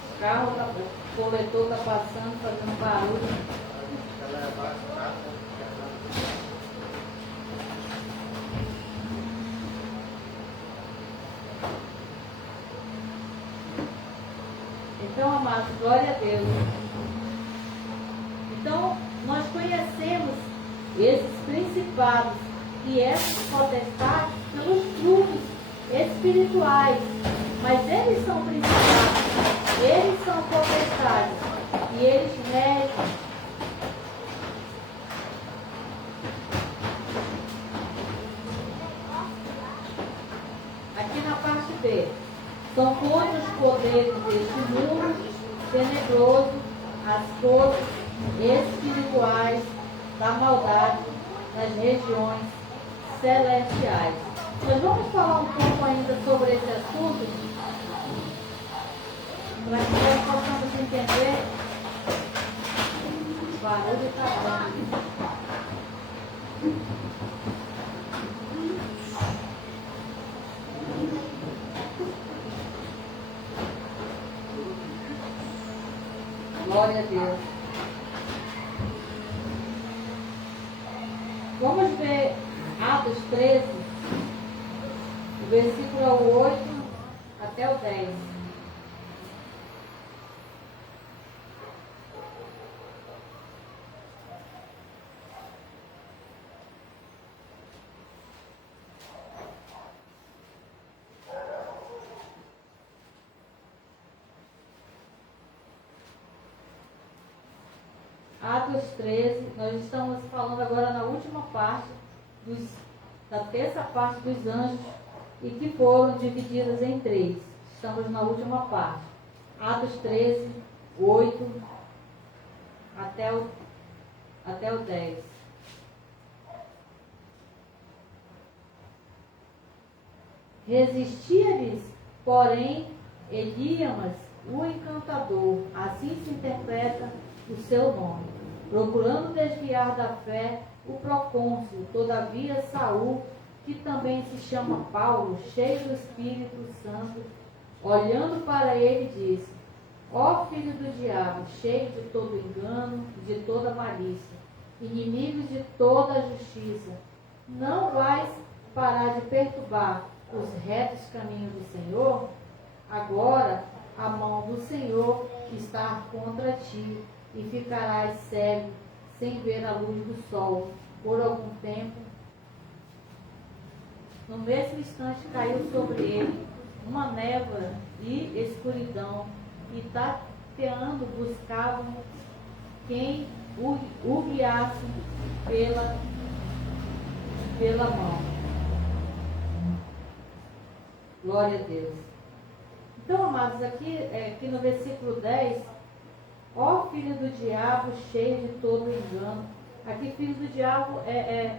O carro tá bom. coletor está passando, fazendo barulho. Então, amados, glória a Deus. Então, nós conhecemos esses principados e essas potestades pelos frutos espirituais. Mas eles são principados, eles são potestades e eles regem. Aqui na parte B, são contra os poderes deste mundo tenebroso, as forças espirituais da maldade nas regiões celestiais. Nós vamos falar um pouco ainda sobre esse assunto, para que nós possamos entender. O barulho está bom. Glória a Deus. Vamos ver Atos 13, o versículo 8 até o 10. Atos 13, nós estamos falando agora na última parte, da terça parte dos anjos, e que foram divididas em três. Estamos na última parte. Atos 13, 8 até o 10. Resistia-lhes, porém, Elíamas, o encantador, assim se interpreta o seu nome, procurando desviar da fé o procônsul. Todavia Saul, que também se chama Paulo, cheio do Espírito Santo, olhando para ele, disse: ó filho do diabo, cheio de todo engano e de toda malícia, inimigo de toda a justiça, não vais parar de perturbar os retos caminhos do Senhor? Agora a mão do Senhor está contra ti, e ficarás cego, sem ver a luz do sol, por algum tempo. No mesmo instante caiu sobre ele uma névoa e escuridão, e tateando buscavam quem o guiasse pela mão. Glória a Deus. Então, amados, aqui no versículo 10, ó filho do diabo, cheio de todo engano. Aqui, filho do diabo é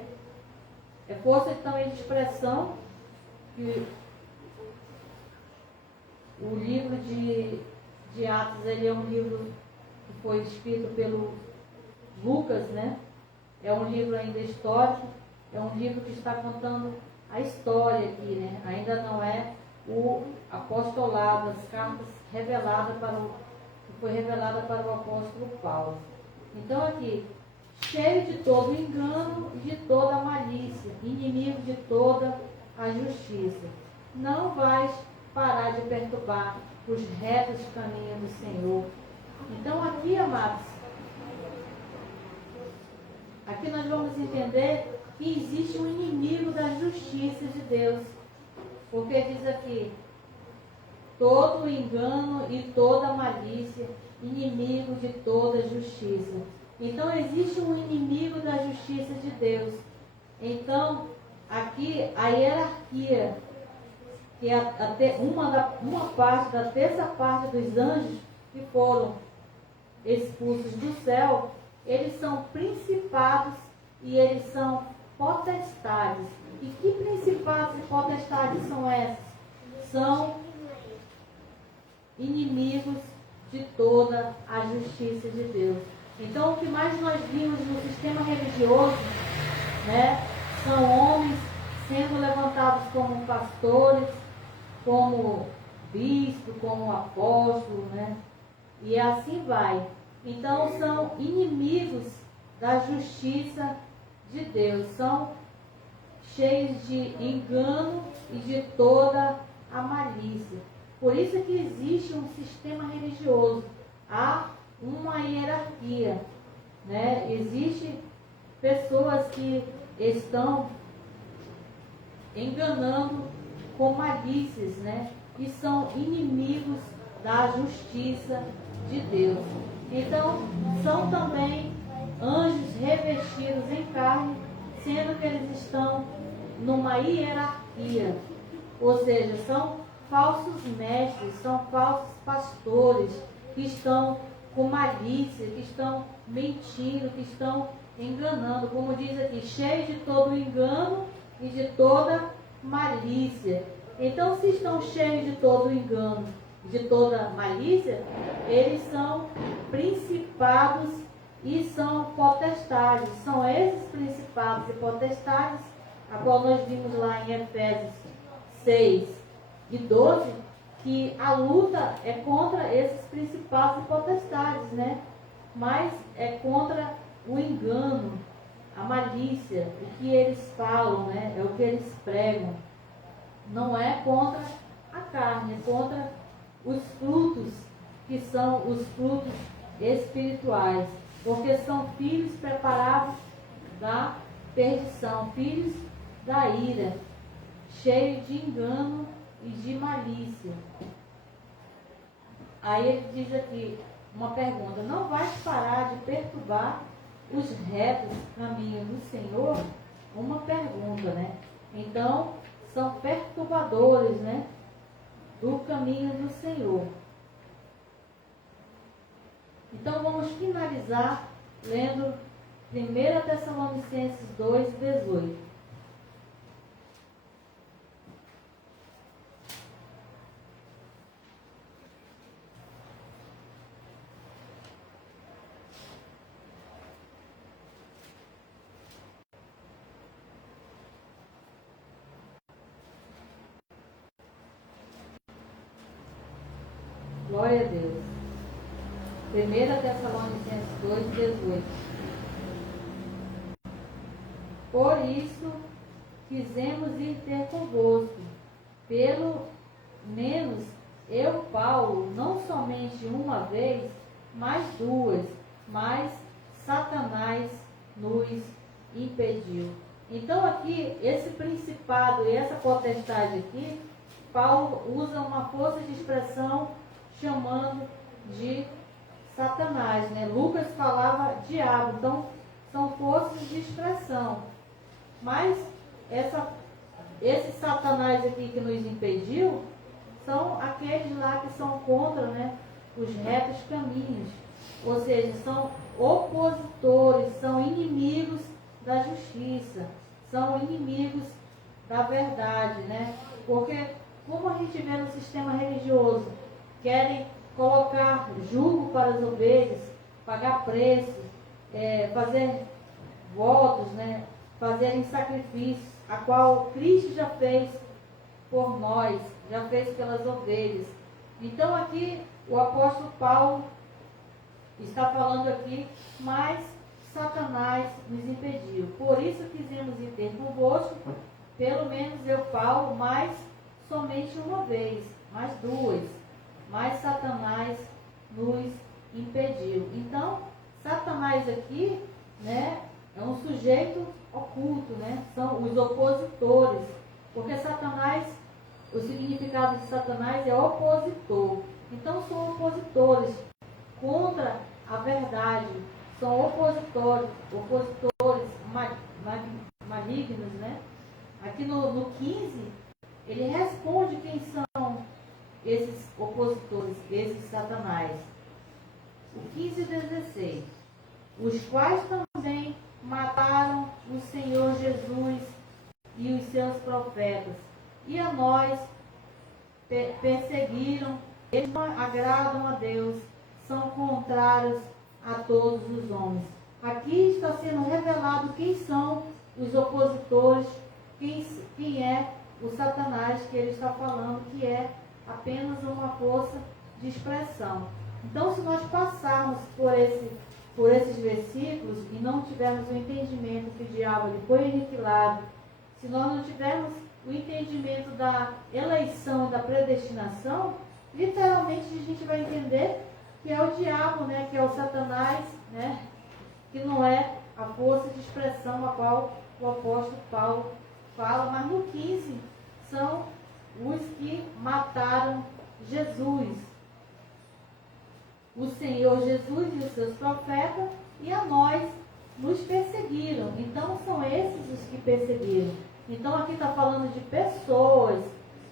força também de expressão, que o livro de Atos, ele é um livro que foi escrito pelo Lucas, né? É um livro ainda histórico, é um livro que está contando a história aqui, né? Ainda não é o apostolado, as cartas reveladas que foi revelada para o apóstolo Paulo. Então aqui, cheio de todo engano e de toda malícia, inimigo de toda a justiça, não vais parar de perturbar os retos caminhos do Senhor. Então aqui, amados, aqui nós vamos entender que existe um inimigo da justiça de Deus. Porque diz aqui, todo engano e toda malícia, inimigo de toda justiça. Então existe um inimigo da justiça de Deus. Então, aqui a hierarquia, que é uma parte da terça parte dos anjos que foram expulsos do céu, eles são principados e eles são potestades. E que principados e potestades são essas? São inimigos de toda a justiça de Deus. Então, o que mais nós vimos no sistema religioso, né, são homens sendo levantados como pastores, como bispo, como apóstolo, né, E assim vai. Então são inimigos da justiça de Deus, são cheios de engano e de toda a malícia. Por isso que existe um sistema religioso, há uma hierarquia, né? Existem pessoas que estão enganando com malícias, né? E são inimigos da justiça de Deus. Então, são também anjos revestidos em carne, sendo que eles estão numa hierarquia, ou seja, são falsos mestres, são falsos pastores que estão com malícia, que estão mentindo, que estão enganando, como diz aqui, cheio de todo engano e de toda malícia. Então, se estão cheios de todo engano, de toda malícia, eles são principados e são potestades. São esses principados e potestades, a qual nós vimos lá em Efésios 6 e 12, que a luta é contra esses principados e potestades, né? Mas é contra o engano, a malícia, o que eles falam, né? É o que eles pregam. Não é contra a carne, é contra os frutos, que são os frutos espirituais, porque são filhos preparados da perdição, filhos da ira, cheios de engano e de malícia. Aí ele diz aqui uma pergunta: não vais parar de perturbar os retos caminhos do Senhor? Uma pergunta, né? Então, são perturbadores, né, do caminho do Senhor. Então, vamos finalizar lendo 1 Tessalonicenses 2:18. Glória a Deus. 1 Tessalonicenses 2:18. Por isso quisemos ir ter convosco, pelo menos eu, Paulo, não somente uma vez, mas duas, mas Satanás nos impediu. Então aqui, esse principado e essa potestade aqui, Paulo usa uma força de expressão chamando de Satanás, né? Lucas falava diabo, então são forças de expressão. Mas esse Satanás aqui que nos impediu são aqueles lá que são contra, né, os retos caminhos, ou seja, são opositores, são inimigos da justiça, são inimigos da verdade, né? Porque como a gente vê no sistema religioso, querem colocar jugo para as ovelhas, pagar preço, fazer votos, né? Fazerem sacrifícios, a qual Cristo já fez por nós, já fez pelas ovelhas. Então aqui o apóstolo Paulo está falando aqui, mas Satanás nos impediu. Por isso quisemos ir ter convosco, pelo menos eu, Paulo, mas somente uma vez, mais duas, mas Satanás nos impediu. Então, Satanás aqui, né, é um sujeito oculto, né? São os opositores, porque Satanás, o significado de Satanás é opositor. Então são opositores contra a verdade, são opositores malignos, né? Aqui no 15, ele responde quem são esses opositores, esses Satanás. O 15:16, os quais também mataram o Senhor Jesus e os seus profetas, e a nós perseguiram. Eles não agradam a Deus, são contrários a todos os homens. Aqui está sendo revelado quem são os opositores, quem é o Satanás que ele está falando, que é apenas uma força de expressão. Então, se nós passarmos por esses versículos e não tivermos o entendimento que o diabo ele foi aniquilado, se nós não tivermos o entendimento da eleição e da predestinação, literalmente a gente vai entender que é o diabo, né, que é o Satanás, né, que não é a força de expressão a qual o apóstolo Paulo fala, mas no 15 são os que mataram Jesus, o Senhor Jesus e os seus profetas, e a nós nos perseguiram. Então são esses os que perseguiram. Então aqui está falando de pessoas,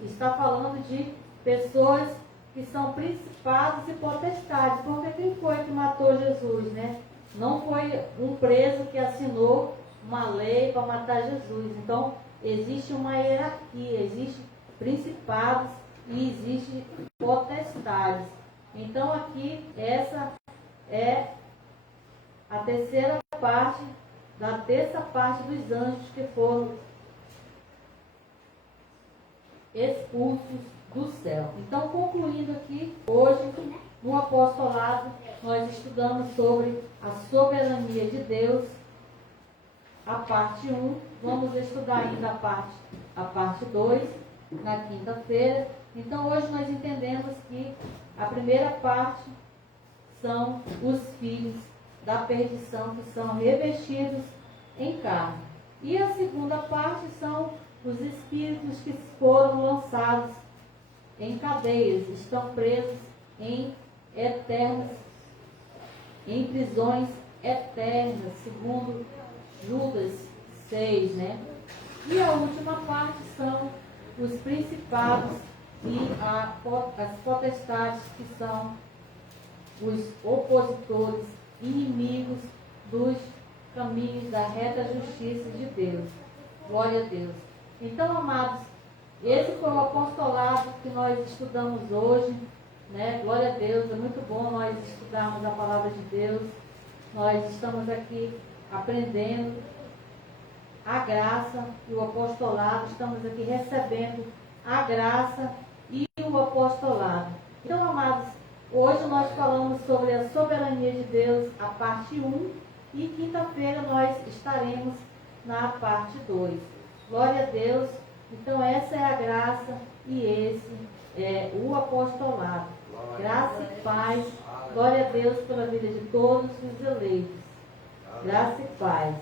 está falando de pessoas que são principados e potestades. Porque quem foi que matou Jesus, né? Não foi um preso que assinou uma lei para matar Jesus. Então existe uma hierarquia, existe principados e existe potestades. Então aqui essa é a terceira parte da terça parte dos anjos que foram expulsos do céu. Então, concluindo aqui, hoje no apostolado nós estudamos sobre a soberania de Deus, a parte 1, vamos estudar ainda a parte 2 na quinta-feira. Então hoje nós entendemos que a primeira parte são os filhos da perdição que são revestidos em carne. E a segunda parte são os espíritos que foram lançados em cadeias, estão presos em prisões eternas, segundo Judas 6, né? E a última parte são os principados e as potestades, que são os opositores, inimigos dos caminhos da reta justiça de Deus. Glória a Deus. Então, amados, esse foi o apostolado que nós estudamos hoje, né? Glória a Deus, é muito bom nós estudarmos a palavra de Deus. Nós estamos aqui aprendendo a graça e o apostolado, estamos aqui recebendo a graça e o apostolado. Então, amados, hoje nós falamos sobre a soberania de Deus, a parte 1, e quinta-feira nós estaremos na parte 2. Glória a Deus. Então essa é a graça e esse é o apostolado. Graça e paz. Glória a Deus pela vida de todos os eleitos. Graça e paz.